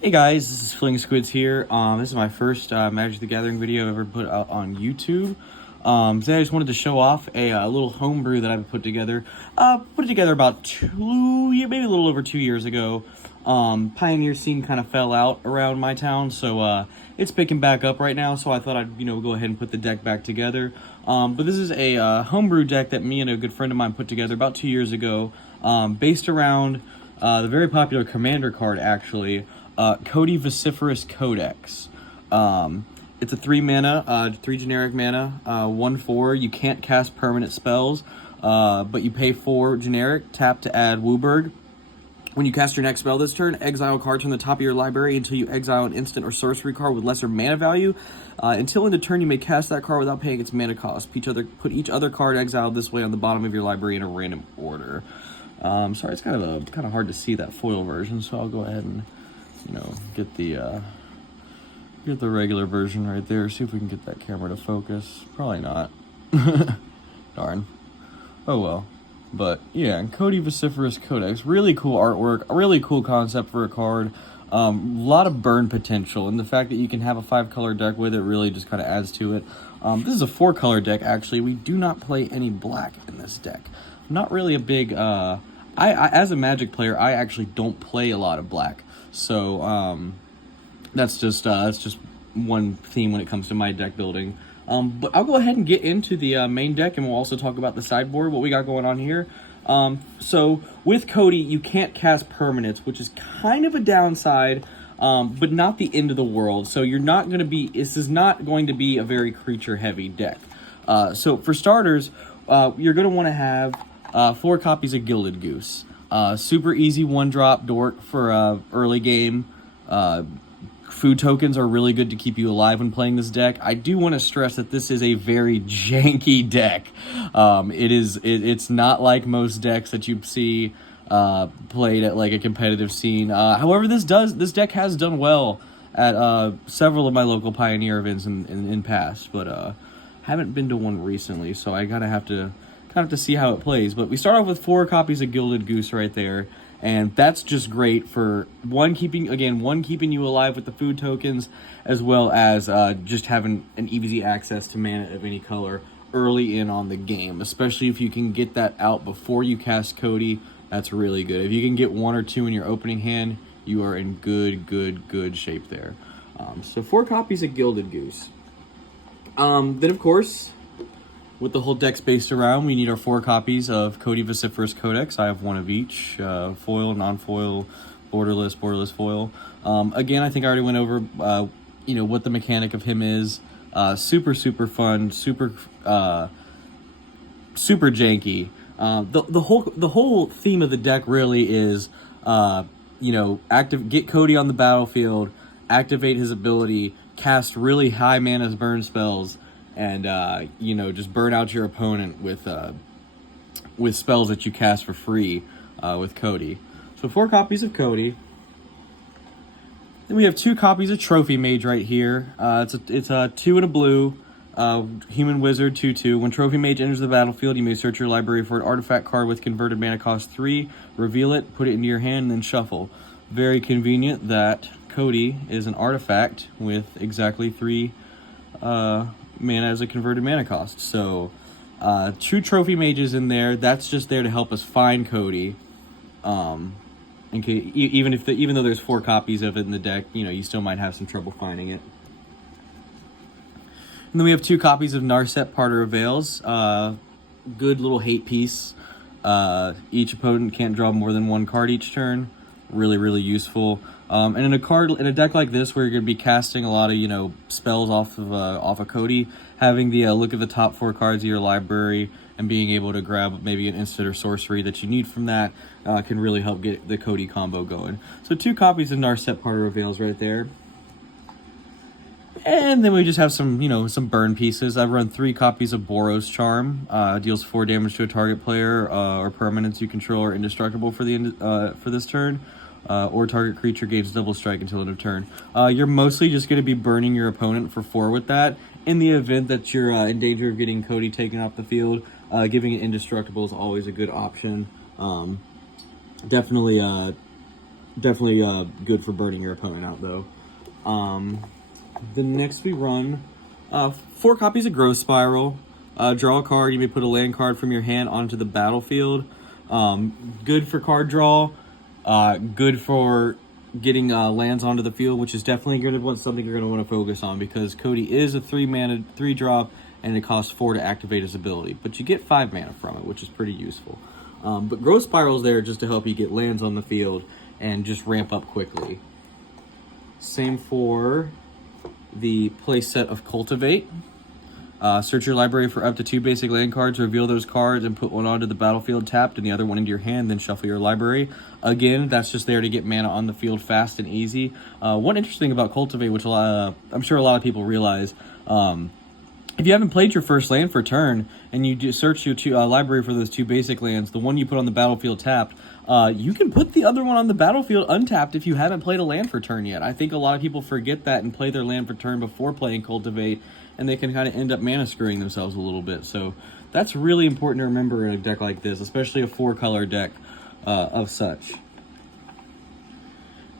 Hey guys, this is Fling Squids here. This is my first Magic the Gathering video I've ever put out on YouTube. Today I just wanted to show off a little homebrew that I've put together. Put it together about maybe a little over 2 years ago. Pioneer scene kind of fell out around my town, so it's picking back up right now. So I thought I'd go ahead and put the deck back together. But this is a homebrew deck that me and a good friend of mine put together about 2 years ago, based around the very popular commander card actually. Codie Vociferous Codex. It's a 3 mana, 3 generic mana, 1/4. You can't cast permanent spells, but you pay 4 generic, tap to add Wooburg. When you cast your next spell this turn, exile cards from the top of your library until you exile an instant or sorcery card with lesser mana value. Until end of turn, you may cast that card without paying its mana cost. Put each other card exiled this way on the bottom of your library in a random order. Sorry, it's kind of hard to see that foil version, so I'll go ahead and get the regular version right there. See if we can get that camera to focus. Probably not. Darn. Oh well. But yeah, Codie Vociferous Codex. Really cool artwork. A really cool concept for a card. A lot of burn potential, and the fact that you can have a 5-color deck with it really just kind of adds to it. This is a 4-color deck actually. We do not play any black in this deck. I'm not really a big I as a Magic player, I actually don't play a lot of black. So that's just one theme when it comes to my deck building. But I'll go ahead and get into the main deck, and we'll also talk about the sideboard, what we got going on here. So with Codie, you can't cast permanents, which is kind of a downside, but not the end of the world. So this is not going to be a very creature-heavy deck. So for starters, you're going to want to have 4 copies of Gilded Goose. Super easy 1-drop dork for early game. Food tokens are really good to keep you alive when playing this deck. I do want to stress that this is a very janky deck. It's not like most decks that you see played at like a competitive scene. However, this deck has done well at several of my local Pioneer events in past, but haven't been to one recently, so I have to see how it plays. But we start off with 4 copies of Gilded Goose right there, and that's just great for keeping you alive with the food tokens, as well as just having an easy access to mana of any color early in on the game. Especially if you can get that out before you cast Codie, that's really good. If you can get 1 or 2 in your opening hand, you are in good shape there. So 4 copies of Gilded Goose. Then of course, with the whole deck spaced around, we need our 4 copies of Codie Vociferous Codex. I have 1 of each, foil, non-foil, borderless foil. Again, I think I already went over, what the mechanic of him is. Super fun, super janky. The whole theme of the deck really is, get Codie on the battlefield, activate his ability, cast really high mana burn spells, and just burn out your opponent with spells that you cast for free with Codie. So 4 copies of Codie. Then we have 2 copies of Trophy Mage right here. It's a 2 and a blue, human wizard 2/2. When Trophy Mage enters the battlefield, you may search your library for an artifact card with converted mana cost 3, reveal it, put it into your hand, and then shuffle. Very convenient that Codie is an artifact with exactly 3 mana as a converted mana cost. So 2 Trophy Mages in there. That's just there to help us find Codie. Even though there's 4 copies of it in the deck, you still might have some trouble finding it. And then we have 2 copies of Narset, Parter of Veils. Good little hate piece. Each opponent can't draw more than 1 card each turn. Really useful. And in a deck like this, where you're going to be casting a lot of spells off of Codie, having the look at the top 4 cards of your library and being able to grab maybe an instant or sorcery that you need from that can really help get the Codie combo going. So 2 copies of Narset, Parter of Veils right there. And then we just have some burn pieces. I've run 3 copies of Boros Charm. Deals 4 damage to a target player or permanents you control are indestructible for this turn. Or target creature gains double strike until end of turn. You're mostly just going to be burning your opponent for 4 with that. In the event that you're in danger of getting Codie taken off the field, giving it indestructible is always a good option. Definitely Definitely good for burning your opponent out, though. Then next we run 4 copies of Growth Spiral. Draw a card. You may put a land card from your hand onto the battlefield. Good for card draw. Good for getting lands onto the field, which is definitely going to want something you're going to want to focus on, because Codie is a 3-mana 3-drop, and it costs 4 to activate his ability. But you get 5 mana from it, which is pretty useful. But Growth Spiral's there just to help you get lands on the field and just ramp up quickly. Same for the playset of Cultivate. Search your library for up to 2 basic land cards, reveal those cards, and put one onto the battlefield tapped and the other one into your hand, then shuffle your library. Again, that's just there to get mana on the field fast and easy. One interesting about Cultivate, which I'm sure a lot of people realize, if you haven't played your first land for turn, and you search your library for those 2 basic lands, the one you put on the battlefield tapped, you can put the other one on the battlefield untapped if you haven't played a land for turn yet. I think a lot of people forget that and play their land for turn before playing Cultivate, and they can kind of end up mana screwing themselves a little bit. So that's really important to remember in a deck like this, especially a 4-color deck of such.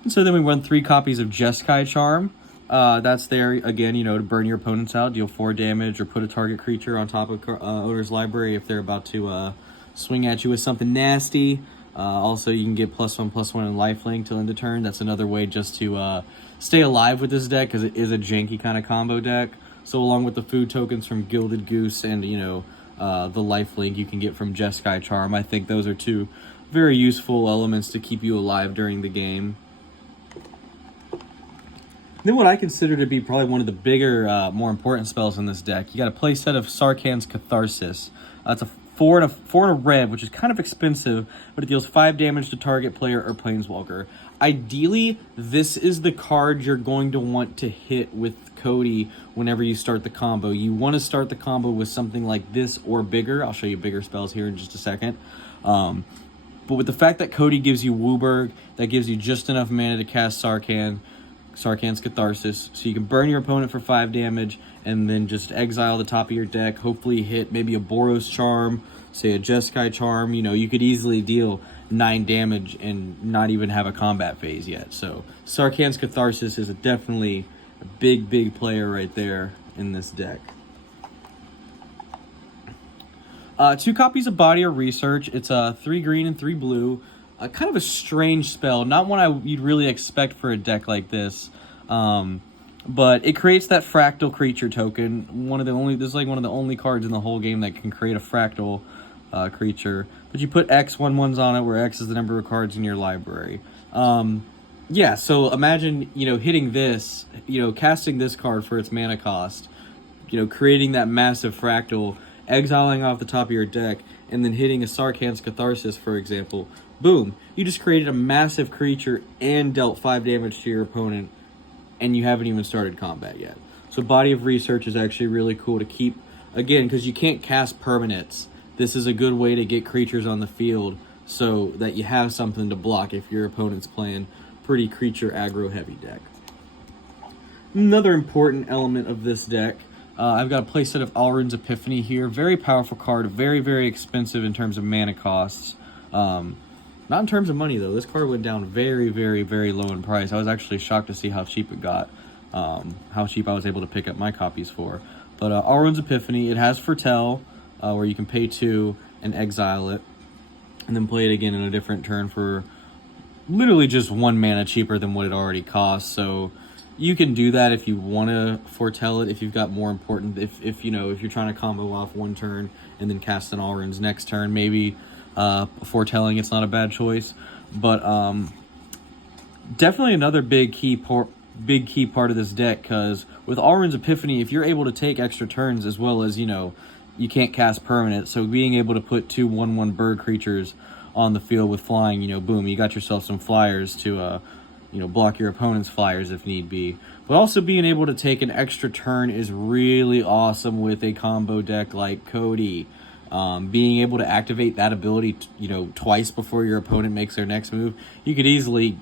And so then we run 3 copies of Jeskai Charm. That's there, again, to burn your opponents out, deal 4 damage, or put a target creature on top of owner's library if they're about to swing at you with something nasty. Also, you can get +1/+1 in lifelink till end of turn. That's another way just to stay alive with this deck, because it is a janky kind of combo deck. So along with the food tokens from Gilded Goose and, the lifelink you can get from Jeskai Charm, I think those are 2 very useful elements to keep you alive during the game. Then what I consider to be probably one of the bigger, more important spells in this deck, you got a playset of Sarkhan's Catharsis. It's a 4 and a red, which is kind of expensive, but it deals 5 damage to target player or planeswalker. Ideally, this is the card you're going to want to hit with Codie whenever you start the combo. You want to start the combo with something like this or bigger. I'll show you bigger spells here in just a second. But with the fact that Codie gives you Wooburg, that gives you just enough mana to cast Sarkhan's Catharsis, so you can burn your opponent for 5 damage and then just exile the top of your deck, hopefully hit maybe a Boros Charm, say a Jeskai Charm. You could easily deal 9 damage and not even have a combat phase yet. So Sarkhan's Catharsis is definitely a big player right there in this deck. 2 copies of Body of Research. It's 3 green and 3 blue. Kind of a strange spell, not one you'd really expect for a deck like this. But it creates that fractal creature token. This is like one of the only cards in the whole game that can create a fractal creature. But you put X 1/1s on it, where X is the number of cards in your library. Yeah, so imagine, hitting this, casting this card for its mana cost, creating that massive fractal, exiling off the top of your deck, and then hitting a Sarkhan's Catharsis, for example. Boom. You just created a massive creature and dealt 5 damage to your opponent, and you haven't even started combat yet. So Body of Research is actually really cool to keep, again, because you can't cast permanents. This is a good way to get creatures on the field so that you have something to block if your opponent's playing pretty creature aggro heavy deck. Another important element of this deck, I've got a playset of Alrund's Epiphany here. Very powerful card, very expensive in terms of mana costs. Not in terms of money, though. This card went down very low in price. I was actually shocked to see how cheap it got, how cheap I was able to pick up my copies for. But Alrund's Epiphany, it has Foretell, where you can pay 2 and exile it, and then play it again in a different turn for literally just 1 mana cheaper than what it already costs. So you can do that if you want to foretell it, if you've got more important, if you're trying to combo off 1 turn and then cast an Alrund's next turn, maybe foretelling it's not a bad choice. But definitely another big key part of this deck, because with Alrund's Epiphany, if you're able to take extra turns, as well as you can't cast permanent, so being able to put 2 1/1 bird creatures on the field with flying, boom, you got yourself some flyers to block your opponent's flyers if need be. But also being able to take an extra turn is really awesome with a combo deck like Codie. Being able to activate that ability, twice before your opponent makes their next move, you could easily,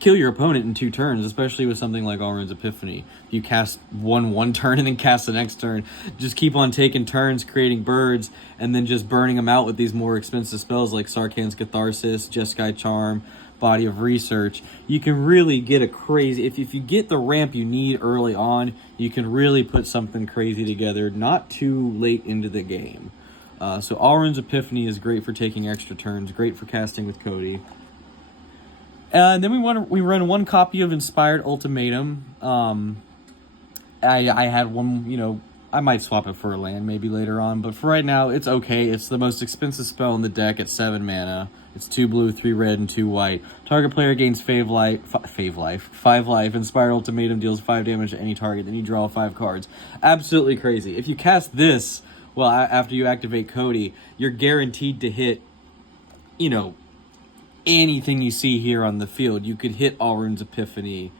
kill your opponent in 2 turns, especially with something like Alrund's Epiphany. You cast one turn and then cast the next turn. Just keep on taking turns, creating birds, and then just burning them out with these more expensive spells like Sarkhan's Catharsis, Jeskai Charm, Body of Research, you can really get a crazy... If you get the ramp you need early on, you can really put something crazy together not too late into the game. So Alrund's Epiphany is great for taking extra turns, great for casting with Codie. And then we run one copy of Inspired Ultimatum. I had one, you know, I might swap it for a land maybe later on, but for right now, it's okay. It's the most expensive spell in the deck at 7 mana. It's 2 blue, 3 red, and 2 white. Target player gains 5 life. Inspired Ultimatum deals 5 damage to any target, then you draw 5 cards. Absolutely crazy. If you cast this, well, after you activate Codie, you're guaranteed to hit, you know, anything you see here on the field. You could hit Alrund's Epiphany.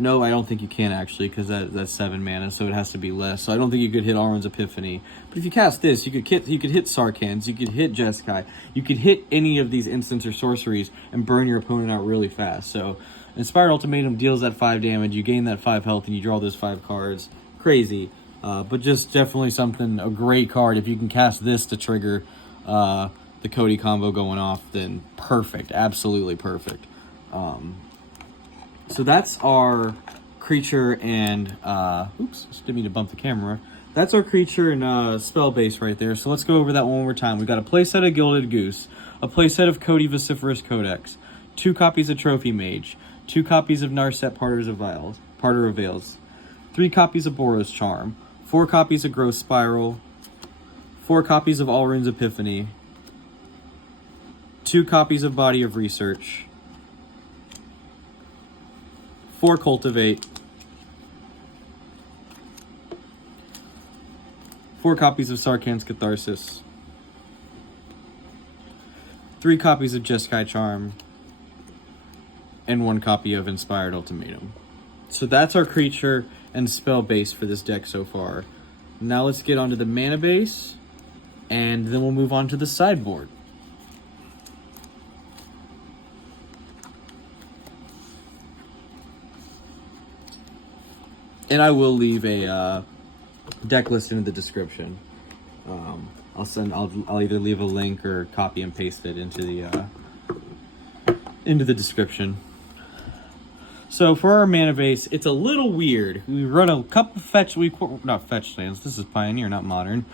No, I don't think you can actually, because that's 7 mana, so it has to be less. So I don't think you could hit Alrund's Epiphany. But if you cast this, you could hit Sarkhans, you could hit Jeskai, you could hit any of these instants or sorceries and burn your opponent out really fast. So Inspired Ultimatum deals that 5 damage, you gain that 5 health, and you draw those 5 cards. Crazy. But just definitely a great card. If you can cast this to trigger the Codie combo going off, then perfect. Absolutely perfect. So that's our creature and, oops, didn't mean to bump the camera. That's our creature and spell base right there. So let's go over that one more time. We've got a playset of Gilded Goose, a playset of Codie Vociferous Codex, 2 copies of Trophy Mage, 2 copies of Narset Parter of Veils, 3 copies of Boros Charm, 4 copies of Growth Spiral, 4 copies of Alrund's Epiphany, 2 copies of Body of Research, 4 Cultivate, 4 copies of Sarkhan's Catharsis, 3 copies of Jeskai Charm, and 1 copy of Inspired Ultimatum. So that's our creature and spell base for this deck so far. Now let's get onto the mana base, and then we'll move on to the sideboard. And I will leave a deck list in the description. I'll either leave a link or copy and paste it into the description. So for our mana base, it's a little weird. We run a couple not fetch lands. This is Pioneer, not Modern.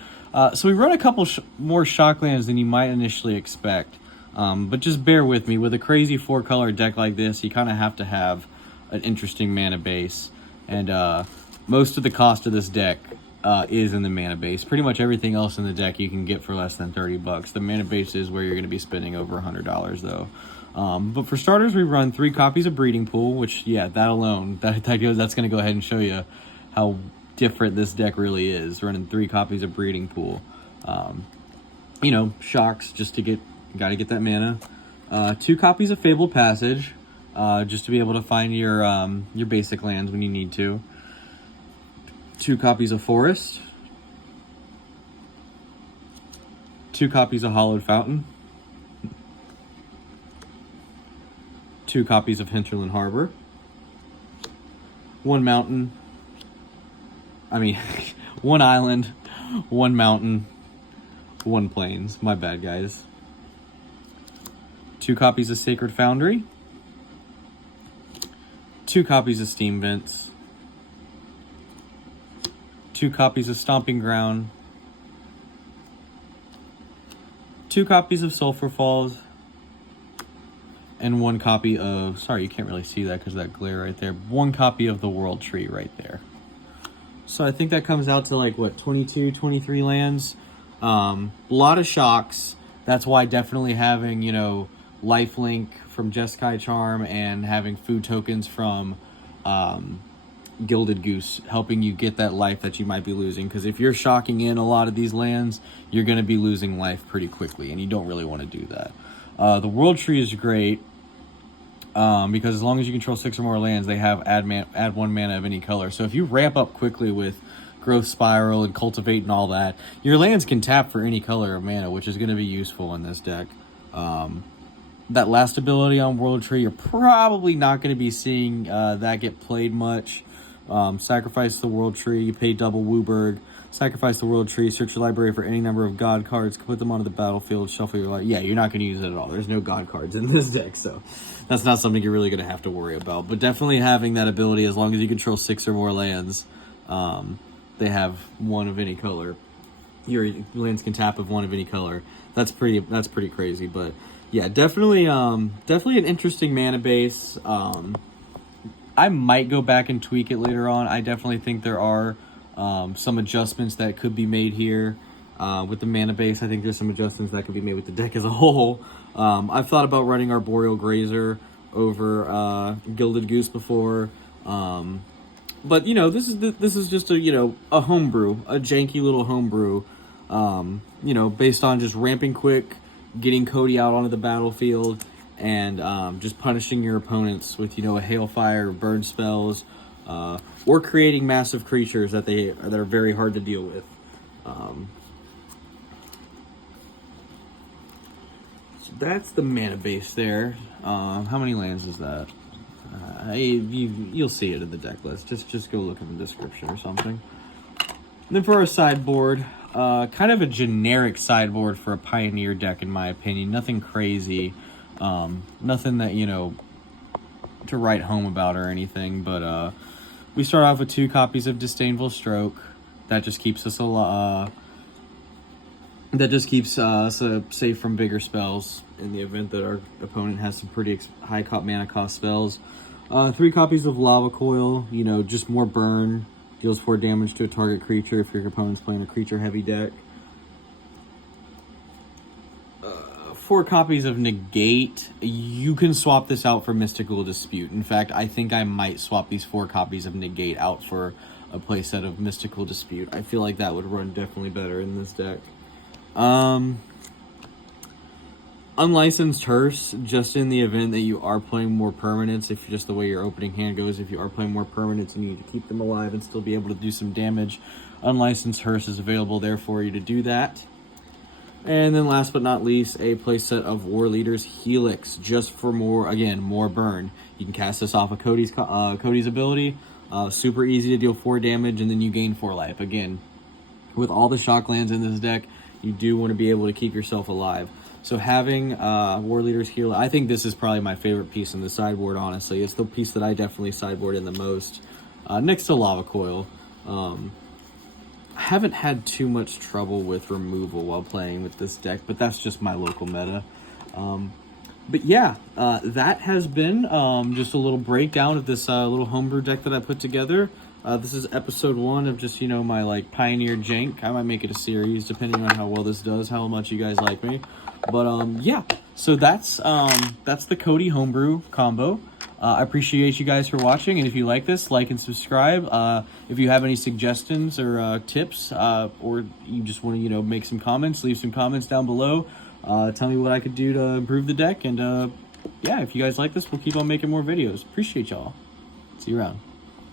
So we run a couple more shock lands than you might initially expect. But just bear with me. With a crazy 4-color deck like this, you kind of have to have an interesting mana base. And most of the cost of this deck is in the mana base. Pretty much everything else in the deck you can get for less than $30. The mana base is where you're going to be spending over $100 though. But for starters, we run 3 copies of Breeding Pool, which, yeah, that alone, that's going to go ahead and show you how different this deck really is. Running 3 copies of Breeding Pool. You know, shocks just to gotta get that mana. 2 copies of Fabled Passage. Just to be able to find your basic lands when you need to. 2 copies of Forest. 2 copies of Hallowed Fountain. 2 copies of Hinterland Harbor. 1 mountain. 1 island. 1 mountain. 1 plains. My bad, guys. 2 copies of Sacred Foundry. 2 copies of Steam Vents, 2 copies of Stomping Ground, 2 copies of Sulfur Falls, and 1 copy of, sorry, you can't really see that because of that glare right there, 1 copy of the World Tree right there. So I think that comes out to like, what, 22, 23 lands? A lot of shocks. That's why definitely having, you know, lifelink from Jeskai Charm and having food tokens from Gilded Goose helping you get that life that you might be losing, because if you're shocking in a lot of these lands, you're going to be losing life pretty quickly, and you don't really want to do that. The World Tree is great because as long as you control 6 or more lands, they have add 1 mana of any color. So if you ramp up quickly with Growth Spiral and Cultivate and all that, your lands can tap for any color of mana, which is going to be useful in this deck. That last ability on World Tree, you're probably not going to be seeing that get played much. Sacrifice the World Tree, you pay double Wooburg. Sacrifice the World Tree, search your library for any number of God cards, put them onto the battlefield, shuffle your life. Yeah, you're not going to use it at all. There's no God cards in this deck, so that's not something you're really going to have to worry about. But definitely having that ability, as long as you control 6 or more lands, they have one of any color. Your lands can tap of one of any color. That's pretty crazy. But yeah, definitely an interesting mana base. I might go back and tweak it later on. I definitely think there are some adjustments that could be made here with the mana base. I think there's some adjustments that could be made with the deck as a whole. I've thought about running Arboreal Grazer over Gilded Goose before, but you know, this is just a homebrew, a janky little homebrew. You know, based on just ramping quick, getting Codie out onto the battlefield, and just punishing your opponents with a Hailfire, burn spells. Or creating massive creatures that are very hard to deal with. So that's the mana base there. How many lands is that? You'll see it in the deck list. Just go look in the description or something. And then for our sideboard, kind of a generic sideboard for a Pioneer deck in my opinion. Nothing crazy. Nothing that to write home about or anything, but we start off with 2 copies of Disdainful Stroke. That just keeps us safe from bigger spells in the event that our opponent has some pretty high mana cost spells. 3 copies of Lava Coil. Just more burn. Deals 4 damage to a target creature if your opponent's playing a creature heavy deck. 4 copies of Negate. You can swap this out for Mystical Dispute. In fact, I think I might swap these 4 copies of Negate out for a playset of Mystical Dispute. I feel like that would run definitely better in this deck. Unlicensed Hearse, just in the event that you are playing more permanents, if just the way your opening hand goes, if you are playing more permanents and you need to keep them alive and still be able to do some damage, Unlicensed Hearse is available there for you to do that. And then last but not least, a playset of Warleader's Helix, just for more burn. You can cast this off of Codie's ability. Super easy to deal 4 damage, and then you gain 4 life. Again, with all the shock lands in this deck, you do want to be able to keep yourself alive. So having Warleader's Helix, I think this is probably my favorite piece in the sideboard, honestly. It's the piece that I definitely sideboard in the most, next to Lava Coil. I haven't had too much trouble with removal while playing with this deck, but that's just my local meta. But yeah, that has been just a little breakdown of this little homebrew deck that I put together. This is episode 1 of just, my Pioneer jank. I might make it a series depending on how well this does, how much you guys like me. But yeah, so that's the Codie homebrew combo. I appreciate you guys for watching, and if you like this, like and subscribe. If you have any suggestions or tips, or you just want to, make some comments, leave some comments down below. Tell me what I could do to improve the deck, and yeah, if you guys like this, we'll keep on making more videos. Appreciate y'all. See you around.